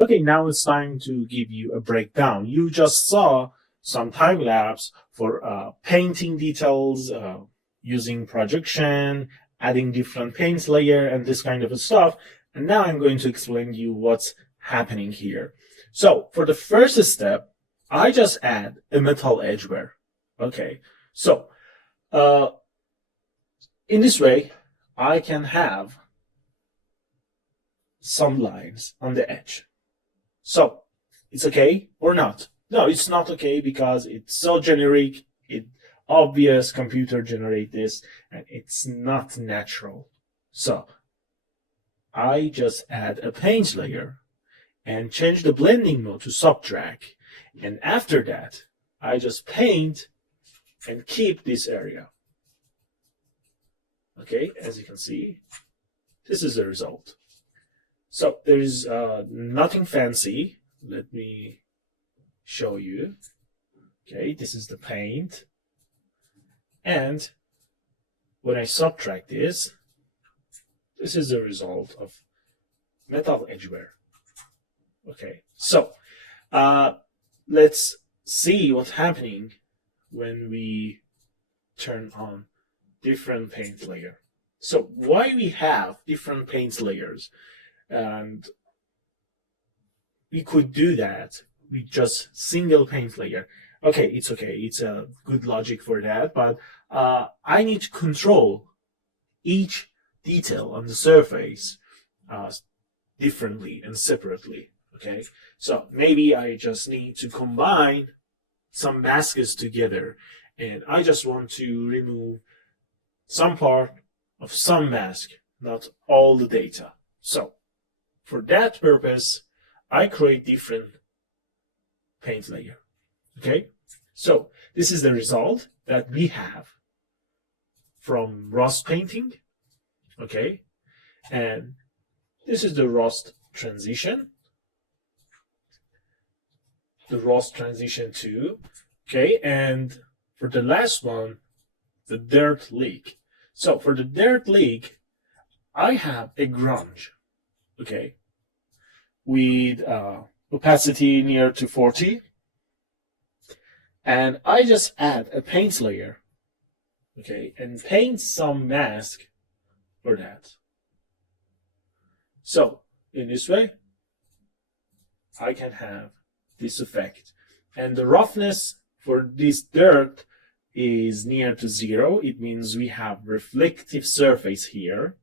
Okay, now it's time to give you a breakdown. You just saw some time lapse for painting details, using projection, adding different paint layer and this kind of stuff. And now I'm going to explain to you what's happening here. So for the first step, I just add a metal edgeware. Okay, so in this way, I can have some lines on the edge. So it's okay or not? No, it's not okay because it's so generic, it's obvious computer generate this, and it's not natural. So I just add a paint layer and change the blending mode to subtract. And after that, I just paint and keep this area. Okay, as you can see, this is the result. So there is nothing fancy. Let me show you. Okay, this is the paint. And when I subtract this, this is the result of metal edgeware. Okay, so let's see what's happening when we turn on different paint layer. So why we have different paint layers? And we could do that with just single paint layer. Okay, it's a good logic for that, but I need to control each detail on the surface differently and separately. Okay, so maybe I just need to combine some masks together, and I just want to remove some part of some mask, not all the data. So for that purpose, I create different paint layer. Okay, so this is the result that we have from rust painting. Okay, and this is the rust transition. The rust transition 2. Okay, and for the last one, the dirt leak. So for the dirt leak, I have a grunge. Okay, with opacity near to 40, and I just add a paint layer, okay, and paint some mask for that. So in this way, I can have this effect, and the roughness for this dirt is near to 0. It means we have reflective surface here.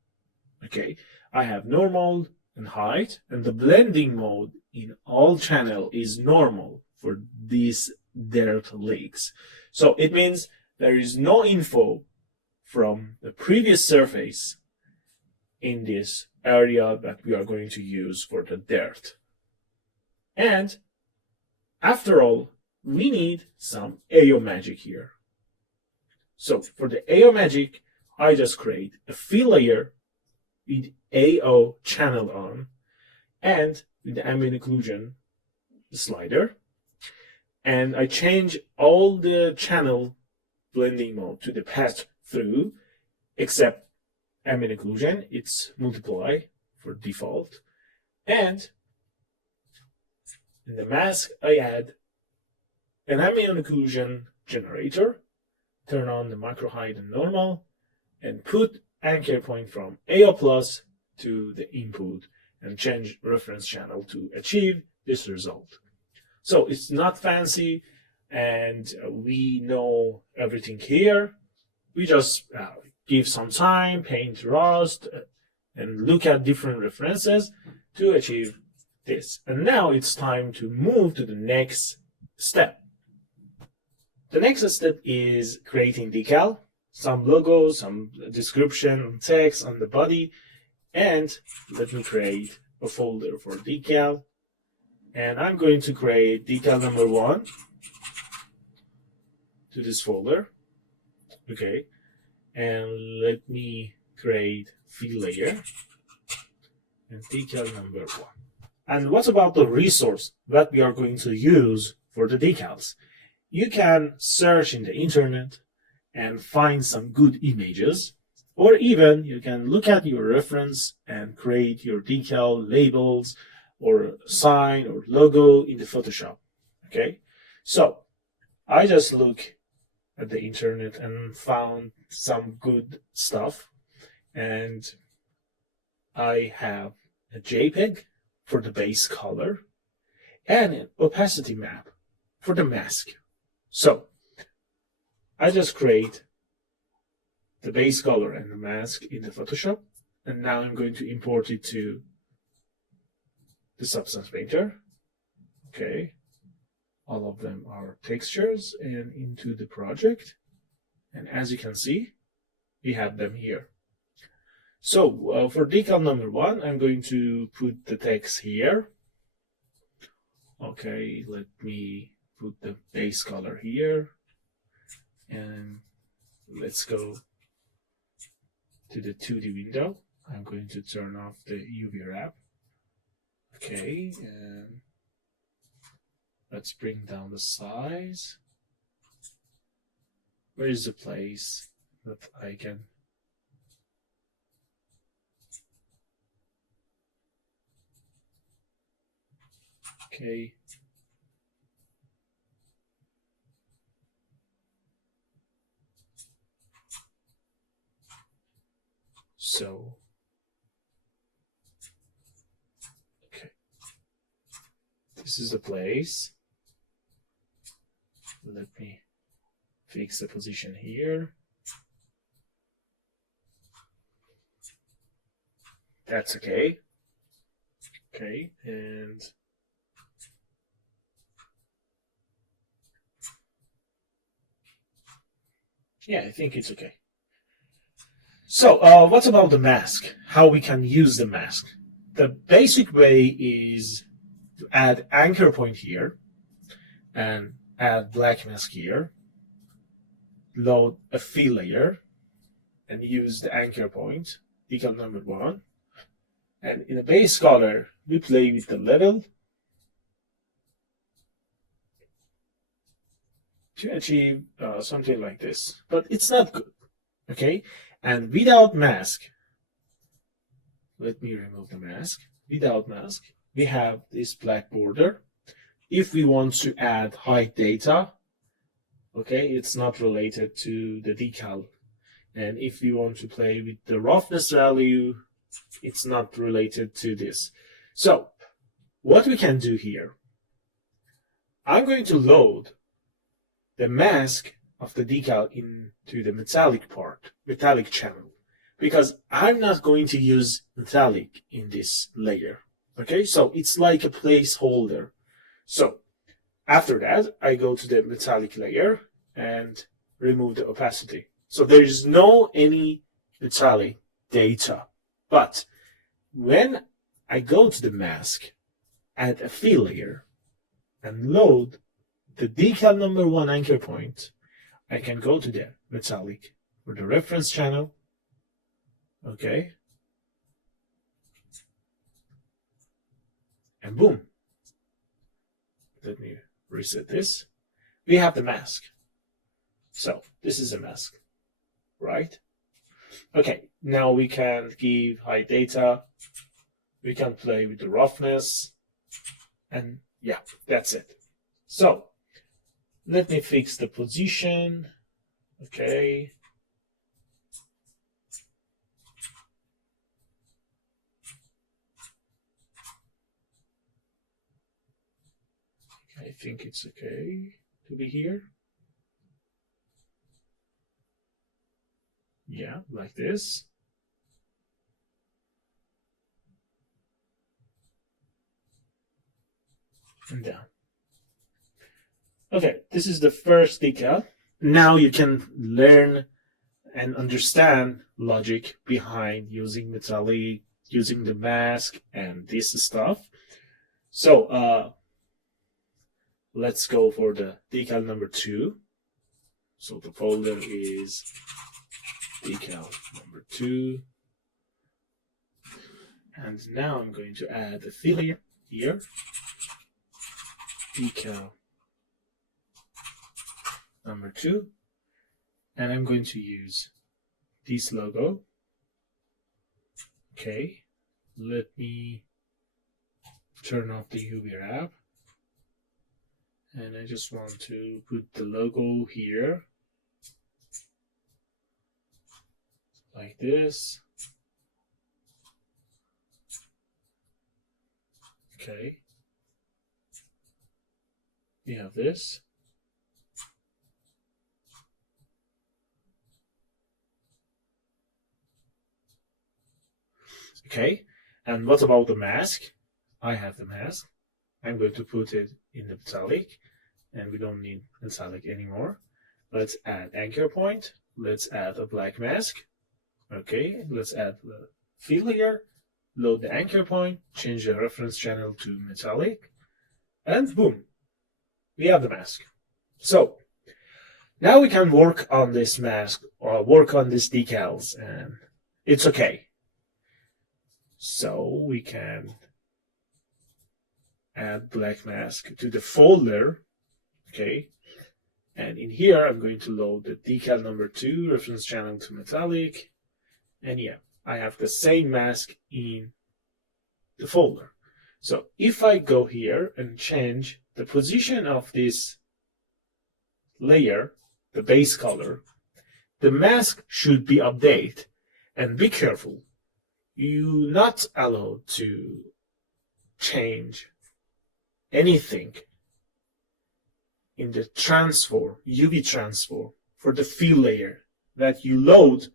Okay, I have normal and height, and the blending mode in all channel is normal for these dirt leaks. So it means there is no info from the previous surface in this area that we are going to use for the dirt. And after all, we need some AO magic here. So for the AO magic, I just create a fill layer with AO channel on, and with the ambient occlusion slider, and I change all the channel blending mode to the pass through, except ambient occlusion, it's multiply for default, and in the mask I add an ambient occlusion generator, turn on the macro height and normal, and put anchor point from AO plus to the input and change reference channel to achieve this result. So it's not fancy, and we know everything here. We just give some time, paint rust, and look at different references to achieve this. And now it's time to move to the next step. The next step is creating decal, some logos, some description, text on the body, and let me create a folder for decal. And I'm going to create decal number 1 to this folder. Okay, and let me create fill layer and decal number 1. And what about the resource that we are going to use for the decals? You can search in the internet and find some good images, or even you can look at your reference and create your decal labels or sign or logo in the Photoshop. Okay, so I just look at the internet and found some good stuff, and I have a JPEG for the base color and an opacity map for the mask. So I just create the base color and the mask in the Photoshop, and now I'm going to import it to the Substance Painter. Okay, all of them are textures and into the project, and as you can see, we have them here. So for decal number 1, I'm going to put the text here. Okay, let me put the base color here, and let's go to the 2D window. I'm going to turn off the UV wrap. Okay, and let's bring down the size. Where is the place that I can? Okay. So, okay. This is the place. Let me fix the position here. That's okay. Okay, and yeah, I think it's okay. So, what about the mask? How we can use the mask? The basic way is to add anchor point here and add black mask here, load a fill layer, and use the anchor point, decal number 1. And in the base color, we play with the level to achieve something like this. But it's not good, okay? And without mask, let me remove the mask. Without mask, we have this black border. If we want to add height data, okay, it's not related to the decal. And if we want to play with the roughness value, it's not related to this. So what we can do here, I'm going to load the mask of the decal into the metallic channel, because I'm not going to use metallic in this layer. Okay, so it's like a placeholder. So after that, I go to the metallic layer and remove the opacity. So there is no any metallic data. But when I go to the mask, add a fill layer, and load the decal number 1 anchor point, I can go to the metallic for the reference channel. Okay. And boom. Let me reset this. We have the mask. So this is a mask, right? Okay, now we can give height data. We can play with the roughness. And yeah, that's it. So let me fix the position. Okay. I think it's okay to be here. Yeah, like this. And down. Okay, this is the first decal. Now you can learn and understand logic behind using metallic, using the mask, and this stuff. So let's go for the decal number 2. So the folder is decal number 2. And now I'm going to add a fill layer here. Decal number 2. And I'm going to use this logo. Okay. Let me turn off the UV wrap. And I just want to put the logo here. Like this. Okay. We have this. Okay, and what about the mask? I have the mask. I'm going to put it in the metallic, and we don't need metallic anymore. Let's add anchor point. Let's add a black mask. Okay, let's add the fill layer, load the anchor point, change the reference channel to metallic, and boom, we have the mask. So now we can work on this mask or work on these decals, and it's okay. So we can add black mask to the folder, okay? And in here, I'm going to load the decal number 2, reference channel to metallic. And yeah, I have the same mask in the folder. So if I go here and change the position of this layer, the base color, the mask should be updated. And be careful, you're not allowed to change anything in the transfer, UV transfer, for the fill layer that you load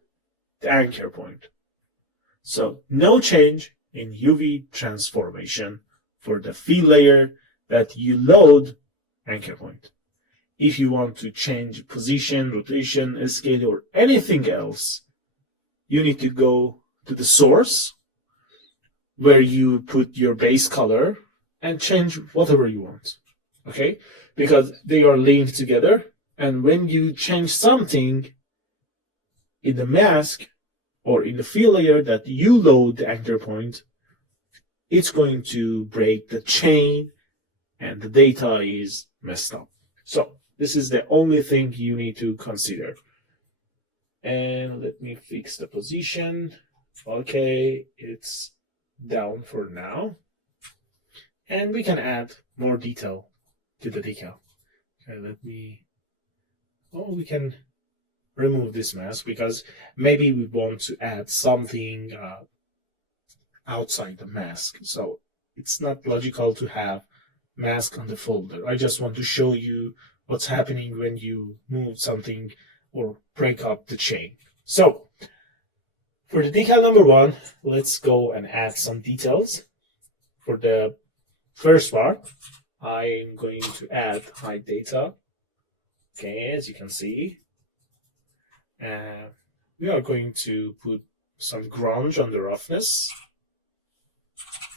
the anchor point. So no change in UV transformation for the fill layer that you load anchor point. If you want to change position, rotation, scale, or anything else, you need to go to the source where you put your base color and change whatever you want. Okay? Because they are linked together, and when you change something in the mask or in the fill layer that you load the anchor point, it's going to break the chain and the data is messed up. So this is the only thing you need to consider. And let me fix the position. Okay, it's down for now. And we can add more detail to the decal. Okay, we can remove this mask because maybe we want to add something outside the mask. So it's not logical to have mask on the folder. I just want to show you what's happening when you move something or break up the chain. So for the decal number 1, let's go and add some details. For the first part, I'm going to add hide data. Okay, as you can see. We are going to put some grunge on the roughness.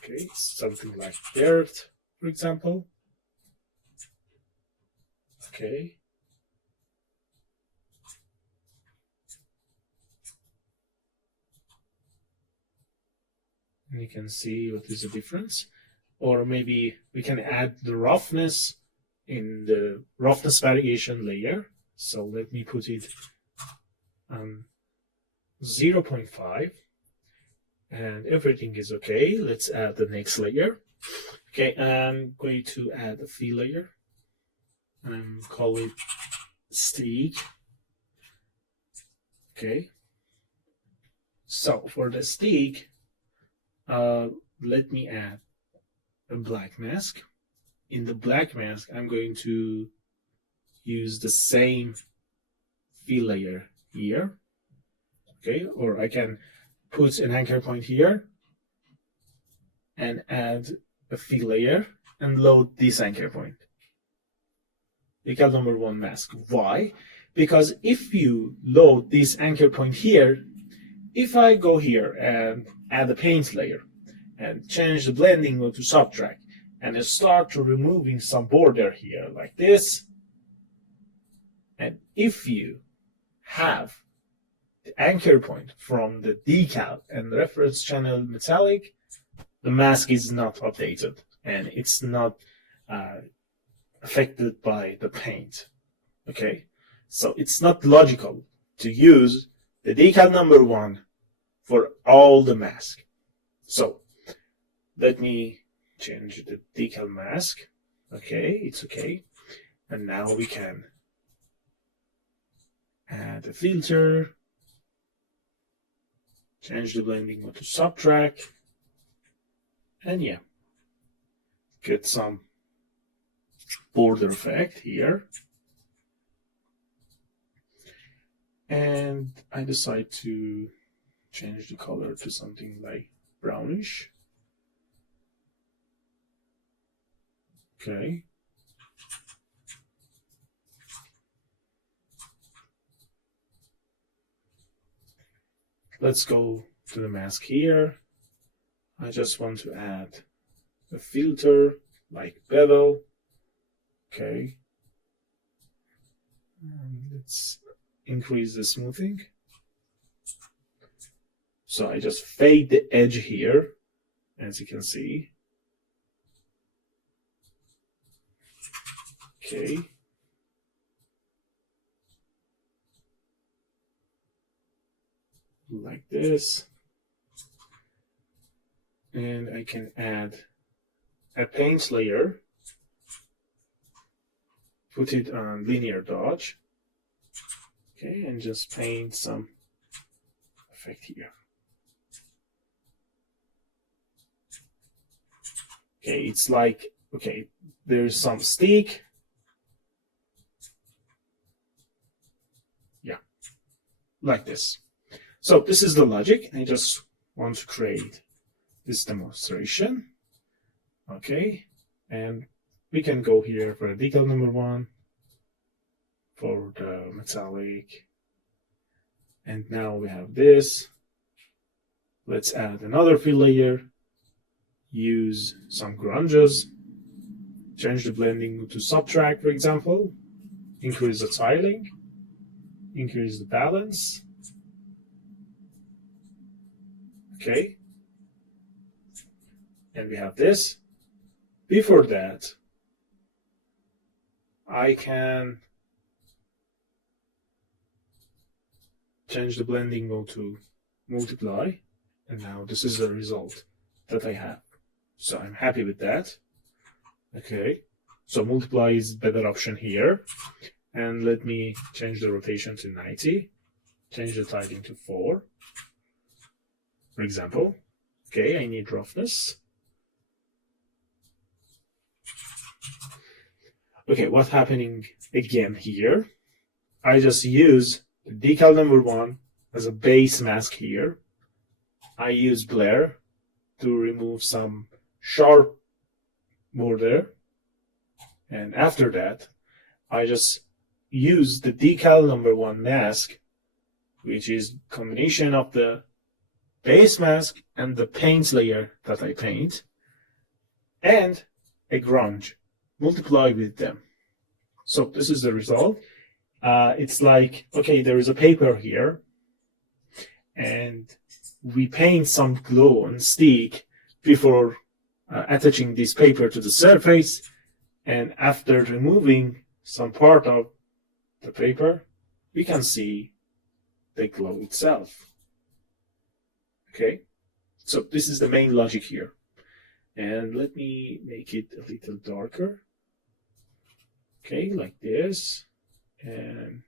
Okay, something like dirt, for example. Okay. And you can see what is the difference. Or maybe we can add the roughness in the roughness variation layer. So let me put it 0.5 and everything is okay. Let's add the next layer. Okay, I'm going to add a fill layer and call it stick. Okay, so for the stick, let me add a black mask. In the black mask, I'm going to use the same fill layer here. Okay, or I can put an anchor point here and add a fill layer and load this anchor point. Decal number 1 mask. Why? Because if you load this anchor point here, if I go here and add a paint layer and change the blending mode to subtract and start to removing some border here like this, and if you have the anchor point from the decal and reference channel metallic, the mask is not updated and it's not affected by the paint. Okay, so it's not logical to use the decal number 1 for all the mask. So let me change the decal mask. Okay, it's okay. And now we can add a filter, change the blending mode to subtract, and yeah, get some border effect here. And I decide to change the color to something like brownish. Okay. Let's go to the mask here. I just want to add a filter like bevel. Okay. And let's increase the smoothing. So I just fade the edge here, as you can see. Okay. Like this. And I can add a paint layer, put it on linear dodge. Okay, and just paint some effect here. Okay, it's like, okay, there's some stick. Yeah, like this. So this is the logic. I just want to create this demonstration. Okay, and we can go here for decal number 1 for the metallic. And now we have this. Let's add another fill layer. Use some grunges. Change the blending to subtract, for example. Increase the tiling. Increase the balance. Okay. And we have this. Before that, I can change the blending mode to multiply. And now this is the result that I have. So I'm happy with that. Okay. So multiply is better option here. And let me change the rotation to 90. Change the tiling to 4. For example. Okay, I need roughness. Okay, what's happening again here? I just use the decal number 1 as a base mask here. I use blur to remove some sharp border. And after that, I just use the decal number 1 mask, which is combination of the base mask and the paint layer that I paint, and a grunge. Multiply with them. So this is the result. It's like, okay, there is a paper here, and we paint some glue on stick before attaching this paper to the surface, and after removing some part of the paper, we can see the glue itself. Okay, so this is the main logic here. And let me make it a little darker. Okay, like this. And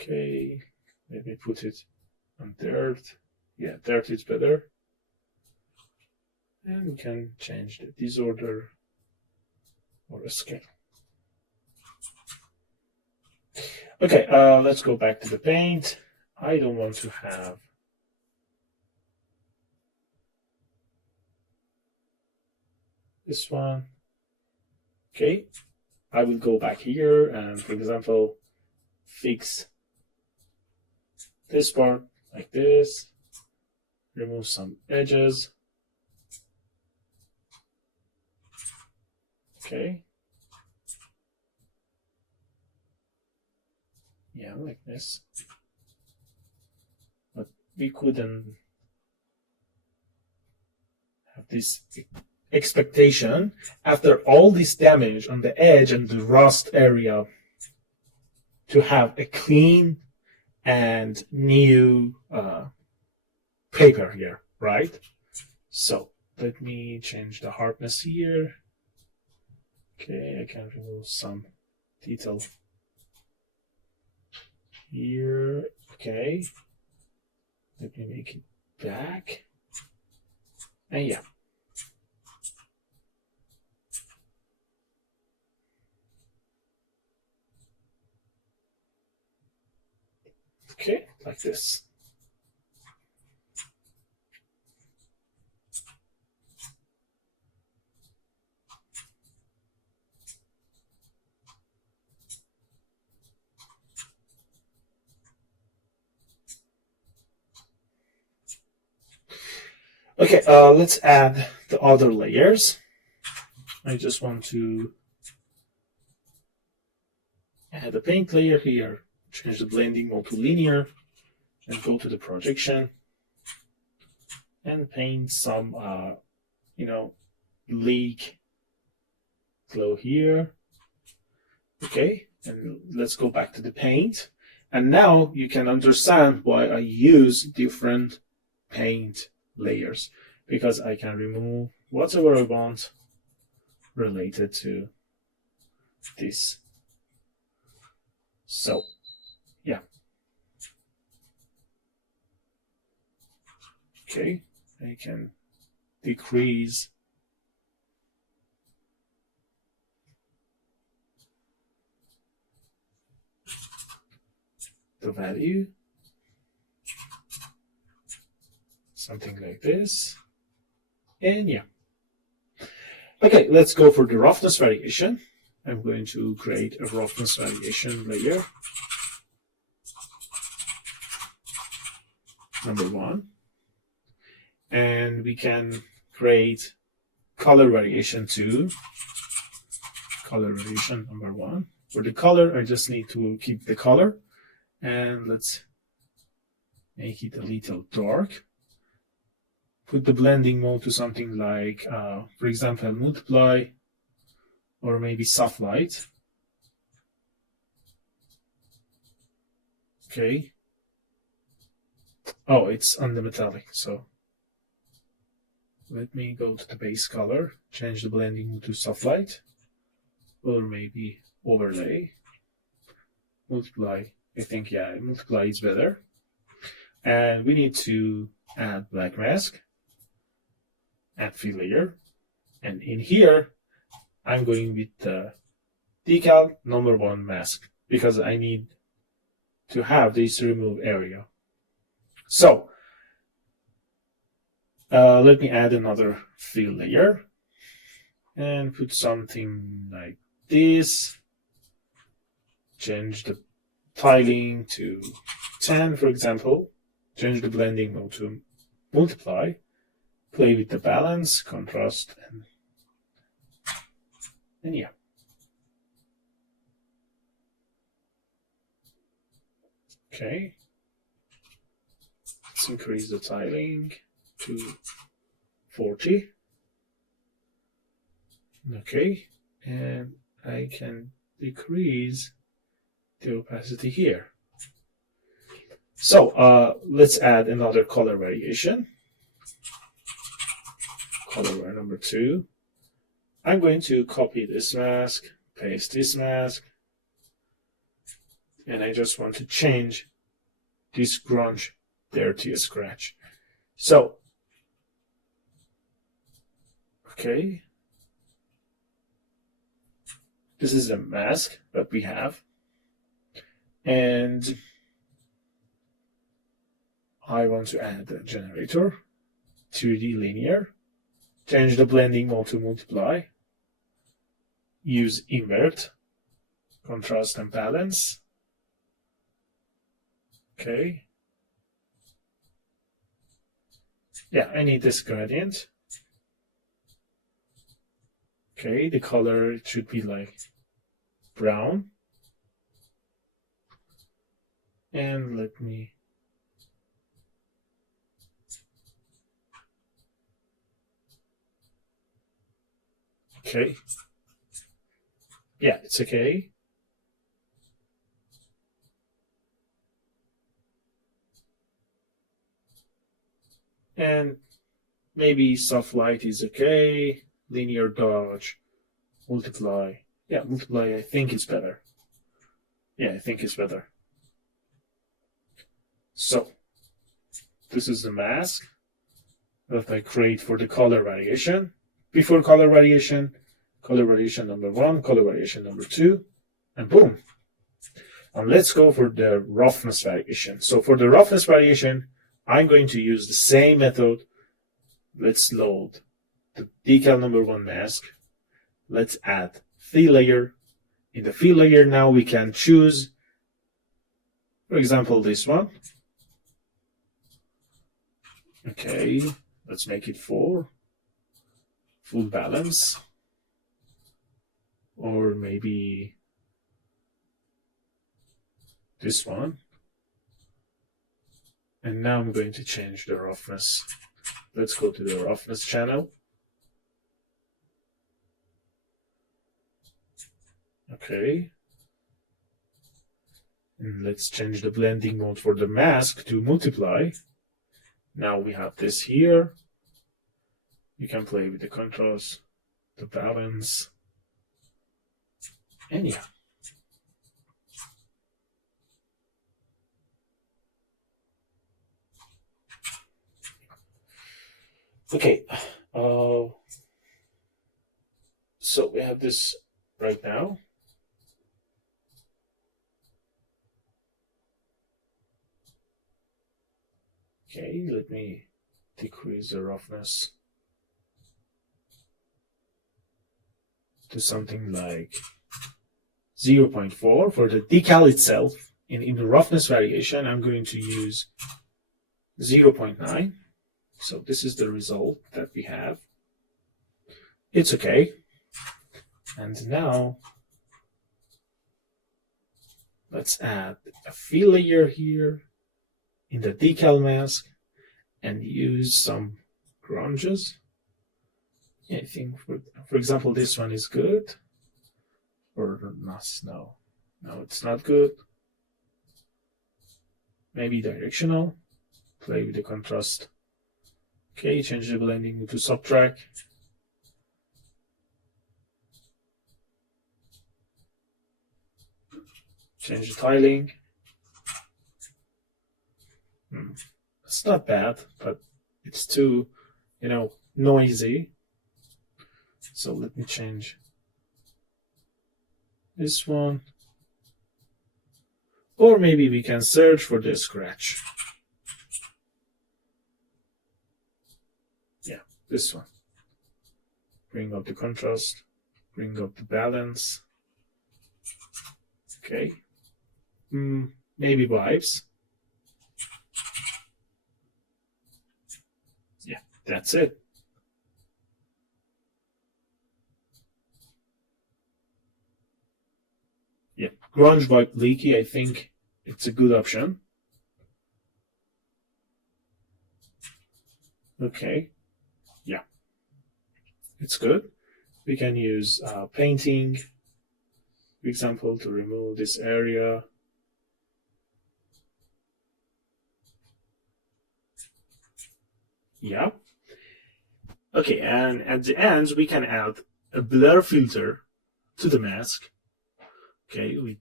okay, let me put it on dirt. Yeah, dirt is better. And we can change the disorder or a scale. Okay, let's go back to the paint. I don't want to have this one. Okay, I will go back here and, for example, fix this part like this. Remove some edges. Okay. Yeah, like this. But we couldn't have this expectation after all this damage on the edge and the rust area to have a clean and new paper here, right? So let me change the hardness here. Okay, I can remove some detail here. Okay, let me make it back. And yeah. Okay, like this. Okay, let's add the other layers. I just want to add a paint layer here, change the blending mode to linear, and go to the projection, and paint some, leak glow here. Okay, and let's go back to the paint. And now you can understand why I use different paint layers, because I can remove whatever I want related to this. So, yeah. Okay, I can decrease the value, something like this, and yeah. Okay, let's go for the roughness variation. I'm going to create a roughness variation layer, number 1, and we can create color variation 2, color variation number 1. For the color, I just need to keep the color, and let's make it a little dark. Put the blending mode to something like, for example, multiply, or maybe soft light. Okay. Oh, it's on the metallic, so let me go to the base color, change the blending mode to soft light, or maybe overlay. Multiply, I think, yeah, multiply is better. And we need to add black mask, add fill layer, and in here I'm going with the decal number 1 mask, because I need to have this remove area. So let me add another fill layer and put something like this. Change the tiling to 10, for example. Change the blending mode to multiply. Play with the balance, contrast, and yeah. Okay. Let's increase the tiling to 40. Okay. And I can decrease the opacity here. So let's add another color variation. Color number 2. I'm going to copy this mask, paste this mask, and I just want to change this grunge there to a scratch. So, okay, this is a mask that we have, and I want to add a generator, 2D linear, change the blending mode to multiply, use invert, contrast and balance. Okay. Yeah, I need this gradient. Okay, the color, it should be like brown. And let me okay. Yeah, it's okay. And maybe soft light is okay. Linear dodge, multiply. Yeah, multiply, I think it's better. Yeah, I think it's better. So, this is the mask that I create for the color variation. Before color variation number 1, color variation number 2, and boom. And let's go for the roughness variation. So for the roughness variation, I'm going to use the same method. Let's load the decal number 1 mask. Let's add fill layer. In the fill layer now we can choose, for example, this one. Okay, let's make it 4. Full balance. Or maybe this one. And now I'm going to change the roughness. Let's go to the roughness channel. Okay. And let's change the blending mode for the mask to multiply. Now we have this here. You can play with the contrast, the balance, and yeah. Okay, so we have this right now. Okay, let me decrease the roughness to something like 0.4 for the decal itself. In the roughness variation, I'm going to use 0.9. So this is the result that we have. It's okay. And now let's add a fill layer here in the decal mask and use some grunges. I think, for example, this one is good. Or not, no, it's not good. Maybe directional. Play with the contrast. Okay, change the blending to subtract. Change the tiling. It's not bad, but it's too, noisy. So let me change this one. Or maybe we can search for the scratch. Yeah, this one. Bring up the contrast, bring up the balance. Okay. Maybe vibes. Yeah, that's it. Yeah, grunge vibe leaky, I think it's a good option. Okay, yeah, it's good. We can use painting, for example, to remove this area. Yeah. Okay, and at the end, we can add a blur filter to the mask. Okay, with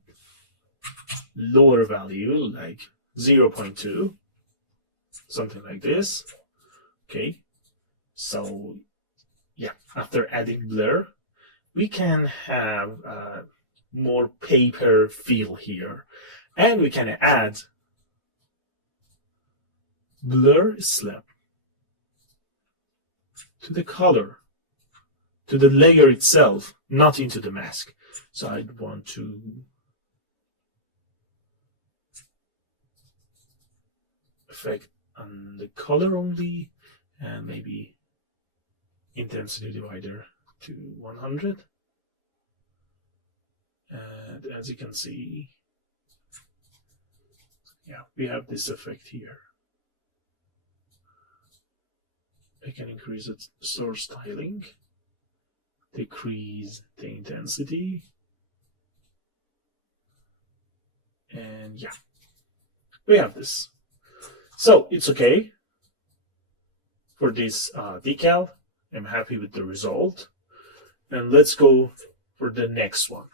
lower value, like 0.2, something like this. Okay, so yeah, after adding blur, we can have more paper feel here. And we can add blur slab to the color, to the layer itself, not into the mask. So I'd want to affect on the color only, and maybe intensity divider to 100. And as you can see, yeah, we have this effect here. I can increase the source styling, decrease the intensity, and yeah, we have this. So it's okay. for this decal. I'm happy with the result. And let's go for the next one.